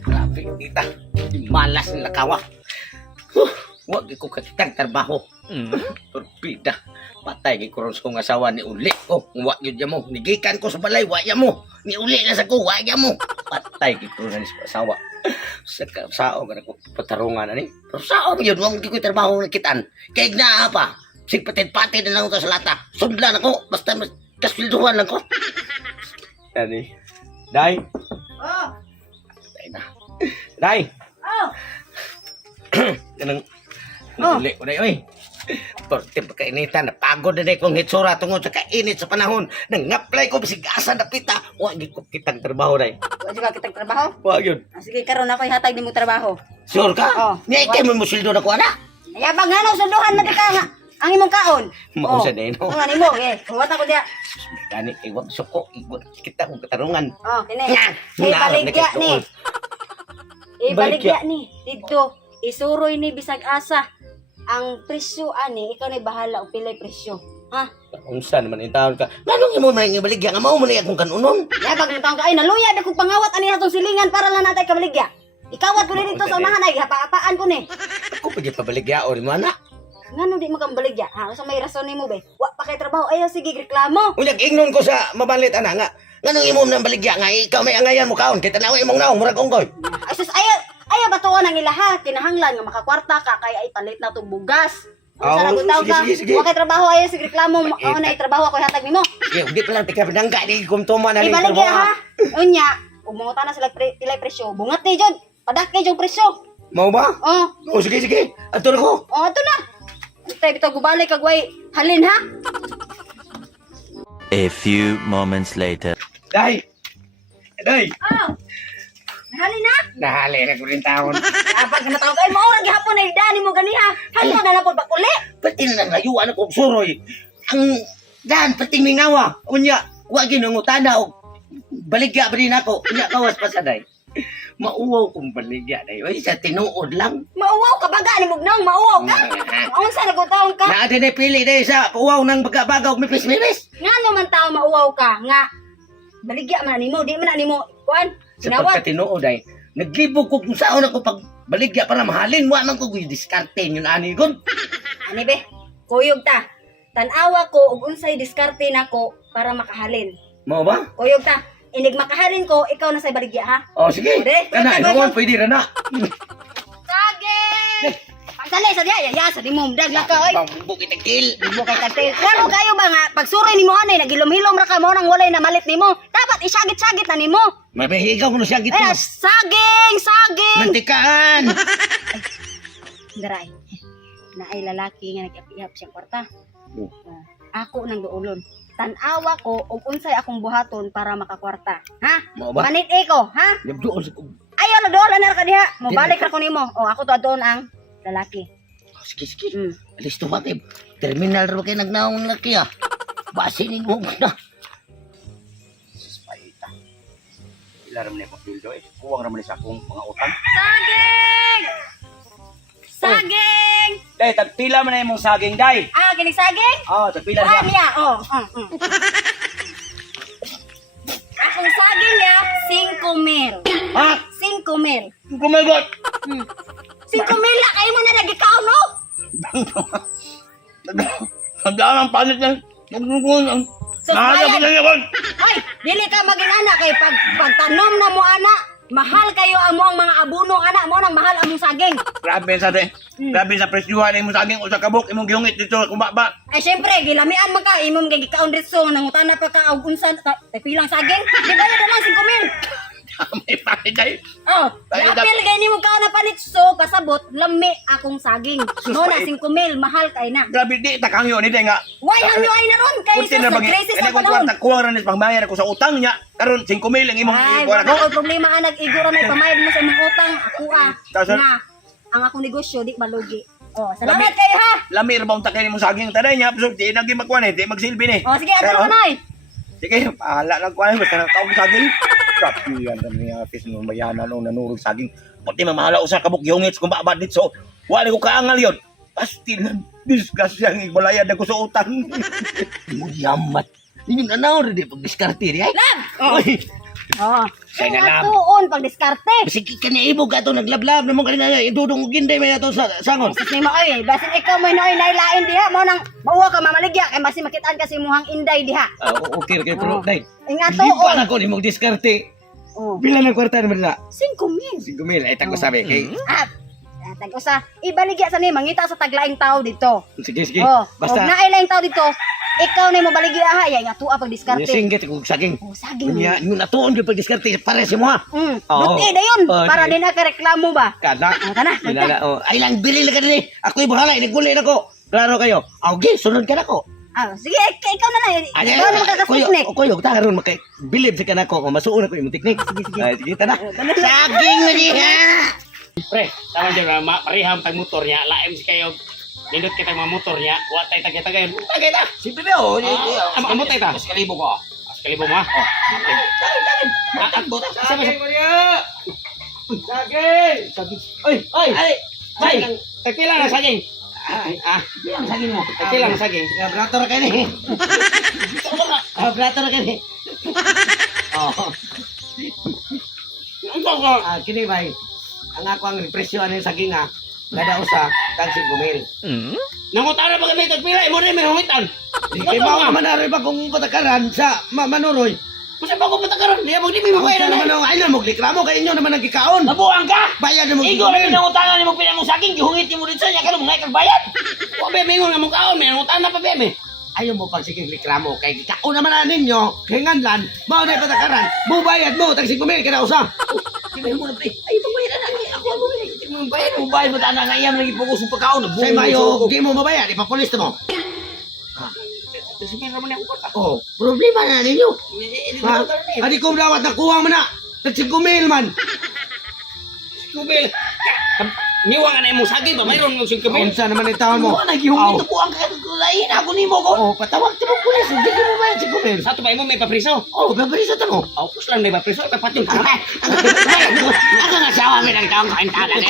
Grabe, tita. Malas na lakawa. Huwag ko katitang trabaho. Torpida. Patay kay kurons kong asawa ni Uli. Huwag yun mo. Nigikan ko sa balay, huwag mo. Ni Uli na sa ko, huwag mo. Patay kay kurons kong asawa. Sao ka na ko patarungan na ni. Pero sao yun, huwag ko trabaho na kitaan. Kaya na pa. Sigpatid-patid na lang ito sa lata. Sundlan ako. Basta kasilduhan lang ko. Yani. Day. Oh. Patay na. Day. Oh. Ganang uli ko na yun. Porte pagkainitan, napagod na kong hitsura tungod sa kainit sa panahon. Nang-apply ko, bisigasa na pita. Huwag ko kitang trabaho na yun. Wa juga kitag trabaho. Huwag yun. Sige karon ako ihatag nimo trabaho. Sure ka? Oh. Niya ikay mo musildo na ko, ana? Ayabang nga no sunduhan na di ka nga. Ang imong kaon. Mausa na yun, no? Nga nimo eh. Huwat ako diya. Gani, iwag suko, iwag kita kong katarungan. Oh, kini. Nga, Ibaligya ni. Ibaligya. Ibaligya ni. Dito, isuroy ni bisag asa. Ang presyo ani, ikaw na bahala og pilay presyo. Ha? Unsa naman yung taon ka? Ganong imo man yung ibaligya nga, mao mo na akong kanunon. Yabag ng taong ka ay naluya da kog pangawat ani atong silingan para lang natay kabaligya. Ikawat ko dito sa unahan ay hapa-apaan ko ni. Ako pagit pabaligya o ni mo, ana? Ngano di mo kang baligya? Ha, usa may rason nimo be? Wa pa kay trabaho ayo sige reklamo. Unyag, ingnon ko sa mabalit, ana nga. Ganong imo nang baligya nga, ikaw may angayan mo kaon. Kita na imong naong, murag onggoy. Ay sus ayo batuon ang ilaha kinahanglan nga makakwarta ka kay ay palit na tong bugas. Unsa na gutaw ka? sige. Wa kay trabaho ayo sige reklamo ako na trabaho ako hatag nimo. Sige, hindi pa lang tika pinangga, di kumtuma na rin Ibaligya ha. Unya, ug mangutan na sila pilay presyo. Bungat ni jud. Padaki jud presyo. Mau ba? Oh, O, sige, sige. Ato na ko. oh ato na. Tay bitaw gubalik kag way halin ha. A few moments later. Day! Day! Oh. Halin na. Nahali na ko rin taon. Abag na tawag ay mo ra gihapon ay dani mo ganiha. Halin na na pod bakuli. Pati na nangayuan ako og suroy. Ang dan, pati mingawa. Unya, wag ginungutana og baligya ba rin ako. Unya, kawas pa sa day. Mauwaw kong baligya day. Ay, sa tinuod lang. Mauwaw ka baga ni mugnong mauwaw ka. Unsa na gutaw ka? Naada na pili day sa uwaw ng baga-baga og mipis-mipis. Nga naman tao mauwaw ka nga baligya man nimo di man nimo kuan Sa sinawat pagkatinuod ay, naglibog ko kung saan ako pag baligya para mahalin. Wa man ko diskarte yun ani gud. ani be kuyog ta tan-awa ko ug unsay diskarte nako para makahalin Mao ba? kuyog ta inig makahalin ko ikaw na say baligya ha O sige. Pwede? Kana, Pwede, inuwan, pwede. pwede rin na. kage pagsali sa diya ya sa dimong dag la ka oy Bukit ang kill. mo kay kantil klaro kayo ba nga pagsuroy nimo anay nagilom-hilom ra ka mo nang walay na malit nimo dapat isagit-sagit na nimo May mahigaw ko na siya ay gito. saging Mantikaan. Garay. Na ay lalaki nga nag-apihap siyang kwarta. Ako nang duulon. Tan-awa ko ug unsay akong buhaton para makakwarta. Ha? Mao ba? Manit ko, ha? Nagdoon sa Ayaw na doon na ka diha. Mobalik ra ko nimo. O ako to doon ang lalaki. sige, sige. Mm. Alis to ba kay terminal ro kay nagnaong laki ah. Basinin mo na. Paita. Ila ra man ko bildo eh. Kuwang ra man sa akong mga utang. Saging! Saging! Day, tagpila man na imong saging, day. Ah, kinig saging? Oh, tagpila Ah, niya. niya. Oh. Akong saging niya 5,000. Ha? 5,000. Kumagot. 5,000 la kayo mo na nagikaw no? Handa ang panit na. So, bayad. na yun. Ay, dili ka maging anak kay pagtanom na mo ana, mahal kayo amo ang mga abunong anak mo nang mahal among saging. Grabe sa de. Grabe sa presyuhan imong saging usa ka buk imong gihungit dito kumaba. Ay syempre gilamian man ka imong gigikaon dito nangutana pa ka og unsa pilang saging. Di ba na lang 5,000? May panit day. Oh, Ay, apil gay nimo ka na panitso pasabot lami akong saging. No na 5,000 mahal kay na. Grabe di takangyo ni day nga. Why hangyo ay naron kay Kunti sa na bagi. crisis Ano sa kung panahon. kwarta kuwang ra ni pangbayad ako sa utang niya. Karon 5,000 ang imong Ay, kuwara wala ko. ko problema anak igura na pamayad mo sa imong utang ako Tapos, nga ang akong negosyo di malugi. Oh, salamat kayo ha. Lami ra ba unta kay imong saging taday niya. So di nagi magkuan eh, di magsilbi ni. Oh, sige, ato na noy. Sige, pahala lang kuan basta taong saging. Grabe yan kami atis no mayana no nanurog saging. Pati mamahala usa ka buk gihungit kung babad dito. Wala ko kaangal yon. Pasti lang discuss yang ibalayad ako sa utang. Mo yamat. Ini na naon rin pag diskarte ri ay. Lab! Oh. Oy. Oh. Say na Kaya lang. tuon pag diskarte. Sige ka ni Ibo ka to naglablab naman kanina idudong og ginday may ato sa sangon. Sis ni mo ay, basin ikaw may noy nailain diha mo nang mauwa ka mamaligya kay basi makitaan kasi muhang inday diha. Okay pero Oh. day. Ingat Hindi pa tuon. na ko nimong diskarte. Oh. Pila ng kwarta naman na? 5,000. 5,000 ay tag sabi kay. Tag-usa, ibaligya sa ni mangita sa taglaing tao dito. Sige sige. Oh, Basta og naailaing tao dito, ikaw na mo baligya ha, ya nga tuwa pag diskarte. singgit ko saging. Oh, saging. Nya yung natuon gyud pag diskarte pare si mo ha. Oo. Buti na yun, Oh, para sige. din ka reklamo ba? Kana. Kana. Inala oh. Ay lang bili lang ka diri. Ako'y bahala iniguli na ko. Klaro kayo. Okay, sunod ka na ko. Sige, ikaw na lang. Ikaw na magkakasiknik. Kuyo, taron makay bilib sa kanako kung masuon ako imong teknik. Sige sige. Ay sige ta na. Saging na diha. Pre, tama dyan, pariham tag motor niya, laim si kayo, nindot kita mga motor niya, watay tagay-tagay, tagay ta! Simple ba oh. Amo tayo ta? Mas kalibo ko. Kalibo mo ha? Takbo ta. Saging mo niya. Saging. Oy, oy. Ay. Ay, tagpila na saging. Yang saging mo. Tagpila na saging. Vibrator ka ni. Vibrator ka ni. Oh. Kini bay. Ang ako ang presyo ano saging ah. Kada usa kang 5,000. Nangutana ba kami tagpila, imo rin may humitan. Kay mao man ari ba kung patakaran sa manuroy. Masa ba ko patakaran? Di mo di mo Kaya kaya naman na. ang ay na mo likramo kay inyo naman nagkikaon. Nabuang ka! Bayad mo Igo rin nangutana ni mo pila mong saging, gihungit mo rin sa niya, kano mga ikagbayad. Wa be mingon nga mong kaon, may nangutana pa be me. Ayaw mo pag sige likramo kay kaon naman na ninyo. Hinganlan, mao na patakaran. Mo bayad mo tag 5,000 kada usa. Sige mo na pre. Ay pagbayad na ako mo ni. Mo bayad mo tana nga iyam lagi fokus sa pagkaon. Say mayo, di mo mabayad, ipapulis mo. Sige ra man ako kwarta. Oh, problema na ninyo. Ha? Adi ko dawat nakuha mo na. Tag 5,000 man. Kubil. Niwa nga na imong saging ba mayroon ng sing kubil. Unsa naman ang taon mo? Mo na gihumit ko ang lain ako nimo ko. Oh, patawag ti mo pulis, di mo bayad 5,000. Sa to ba imo may papriso? Oh, babaliso ta mo. Aw pus lang may papriso papatyong ka. Ako nga sawa mi nang taong kaintalan.